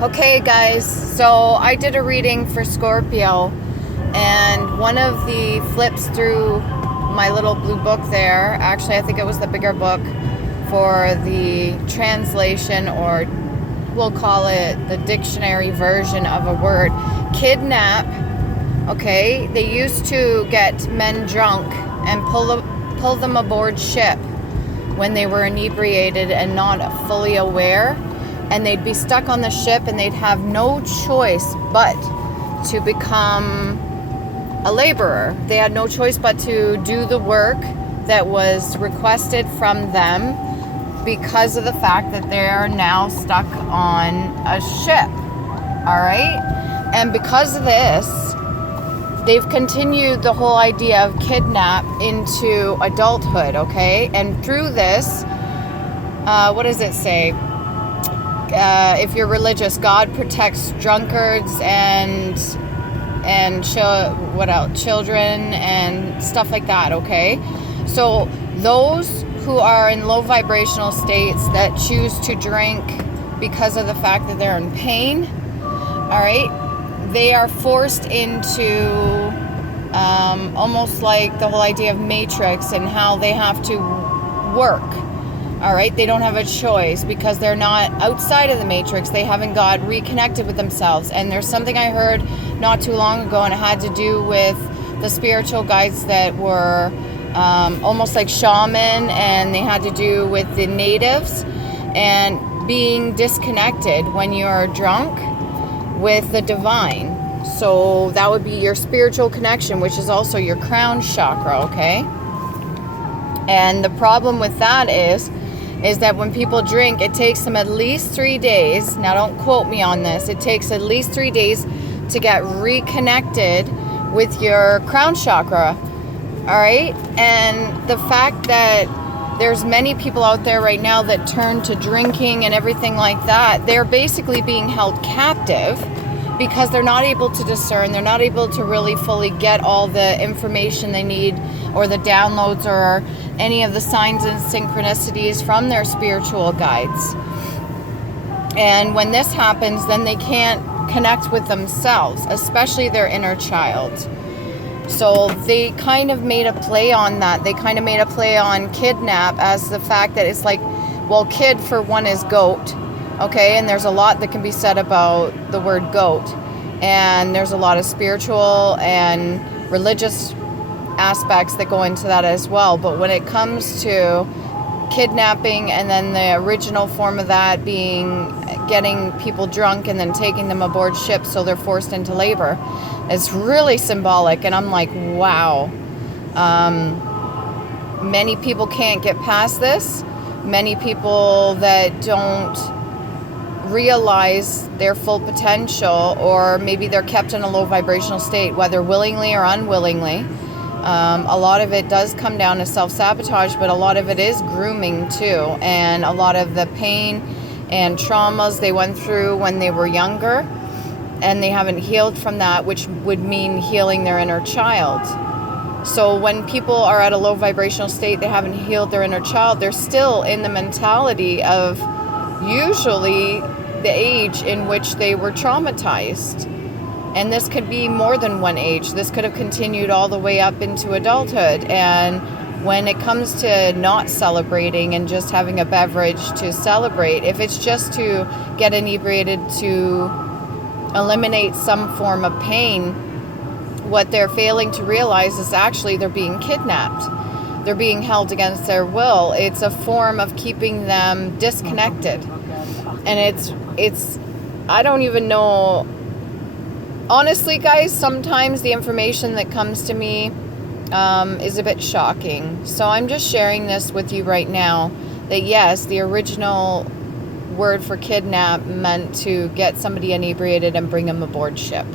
Okay guys, so I did a reading for Scorpio, and one of the flips through my little blue book there, actually I think it was the bigger book for the translation, or we'll call it the dictionary version of a word, kidnap. Okay, they used to get men drunk and pull them aboard ship when they were inebriated and not fully aware. And they'd be stuck on the ship and they'd have no choice but to become a laborer. They had no choice but to do the work that was requested from them because of the fact that they're now stuck on a ship. All right? And because of this, they've continued the whole idea of kidnap into adulthood, okay? And through this, what does it say? If you're religious, God protects drunkards and what else? Children and stuff like that, okay? So those who are in low vibrational states that choose to drink because of the fact that they're in pain, all right, they are forced into almost like the whole idea of Matrix and how they have to work. All right, they don't have a choice because they're not outside of the Matrix. They haven't got reconnected with themselves. And there's something I heard not too long ago, and it had to do with the spiritual guides that were almost like shaman, and they had to do with the natives and being disconnected when you're drunk with the divine. So that would be your spiritual connection, which is also your crown chakra, okay? And the problem with that is that when people drink, it takes them at least 3 days. Now, don't quote me on this. It takes at least 3 days to get reconnected with your crown chakra. All right? And the fact that there's many people out there right now that turn to drinking and everything like that, they're basically being held captive because they're not able to discern. They're not able to really fully get all the information they need, or the downloads, or any of the signs and synchronicities from their spiritual guides. And when this happens, then they can't connect with themselves, especially their inner child. So they kind of made a play on that. They kind of made a play on kidnap as the fact that it's like, well, kid for one is goat, okay? And there's a lot that can be said about the word goat. And there's a lot of spiritual and religious aspects that go into that as well. But when it comes to kidnapping, and then the original form of that being getting people drunk and then taking them aboard ship so they're forced into labor, it's really symbolic. And I'm like, wow. Many people can't get past this. Many people that don't realize their full potential, or maybe they're kept in a low vibrational state, whether willingly or unwillingly. A lot of it does come down to self-sabotage, but a lot of it is grooming too. And a lot of the pain and traumas they went through when they were younger, and they haven't healed from that, which would mean healing their inner child. So when people are at a low vibrational state, they haven't healed their inner child, they're still in the mentality of usually the age in which they were traumatized. And this could be more than one age. This could have continued all the way up into adulthood. And when it comes to not celebrating and just having a beverage to celebrate, if it's just to get inebriated to eliminate some form of pain, what they're failing to realize is actually they're being kidnapped. They're being held against their will. It's a form of keeping them disconnected. And it's I don't even know. Honestly, guys, sometimes the information that comes to me is a bit shocking. So I'm just sharing this with you right now, that yes, the original word for kidnap meant to get somebody inebriated and bring them aboard ship.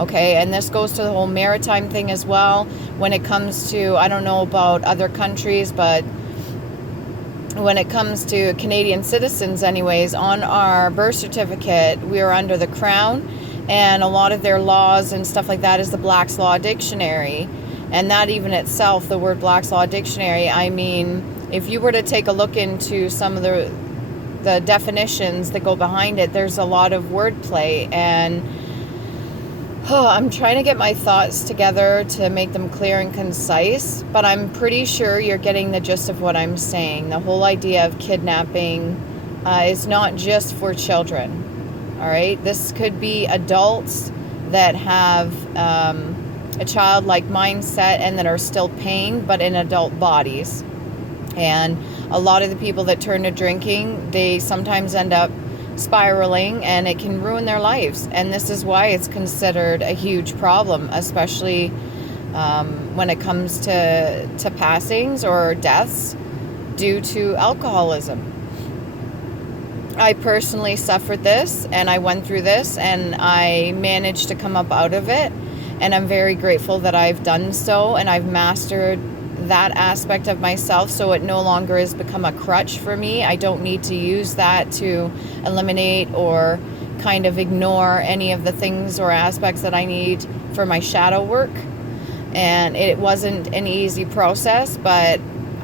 Okay, and this goes to the whole maritime thing as well. When it comes to, I don't know about other countries, but when it comes to Canadian citizens anyways, on our birth certificate, we are under the Crown. And a lot of their laws and stuff like that is the Black's Law Dictionary. And that even itself, the word Black's Law Dictionary, I mean, if you were to take a look into some of the the definitions that go behind it, there's a lot of wordplay, and I'm trying to get my thoughts together to make them clear and concise, but I'm pretty sure you're getting the gist of what I'm saying. The whole idea of kidnapping is not just for children, all right? This could be adults that have a childlike mindset and that are still paying, but in adult bodies. And a lot of the people that turn to drinking, they sometimes end up spiraling, and it can ruin their lives. And this is why it's considered a huge problem, especially when it comes to passings or deaths due to alcoholism. I personally suffered this, and I went through this, and I managed to come up out of it, and I'm very grateful that I've done so, and I've mastered that aspect of myself, so it no longer has become a crutch for me. I don't need to use that to eliminate or kind of ignore any of the things or aspects that I need for my shadow work. And it wasn't an easy process, but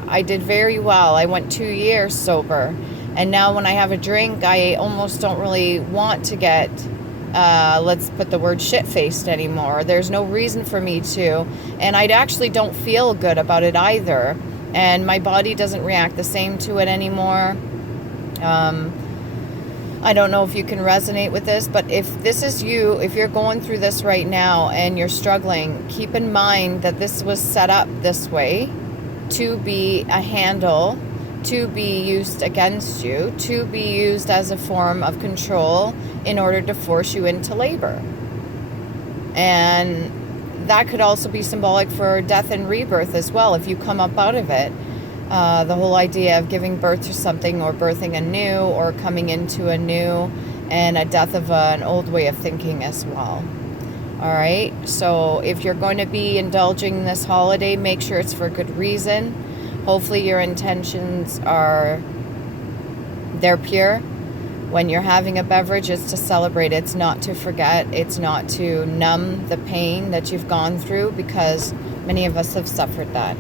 I did very well. I went 2 years sober, and now when I have a drink, I almost don't really want to get let's put the word shit-faced anymore. There's no reason for me to, and I actually don't feel good about it either, and my body doesn't react the same to it anymore. I don't know if you can resonate with this, but if this is you, if you're going through this right now and you're struggling, keep in mind that this was set up this way to be a handle, to be used against you, to be used as a form of control in order to force you into labor. And that could also be symbolic for death and rebirth as well, if you come up out of it. The whole idea of giving birth to something, or birthing anew, or coming into a new, and a death of an old way of thinking as well. All right, so if you're going to be indulging this holiday, make sure it's for good reason. Hopefully your intentions they're pure. When you're having a beverage, it's to celebrate. It's not to forget. It's not to numb the pain that you've gone through, because many of us have suffered that.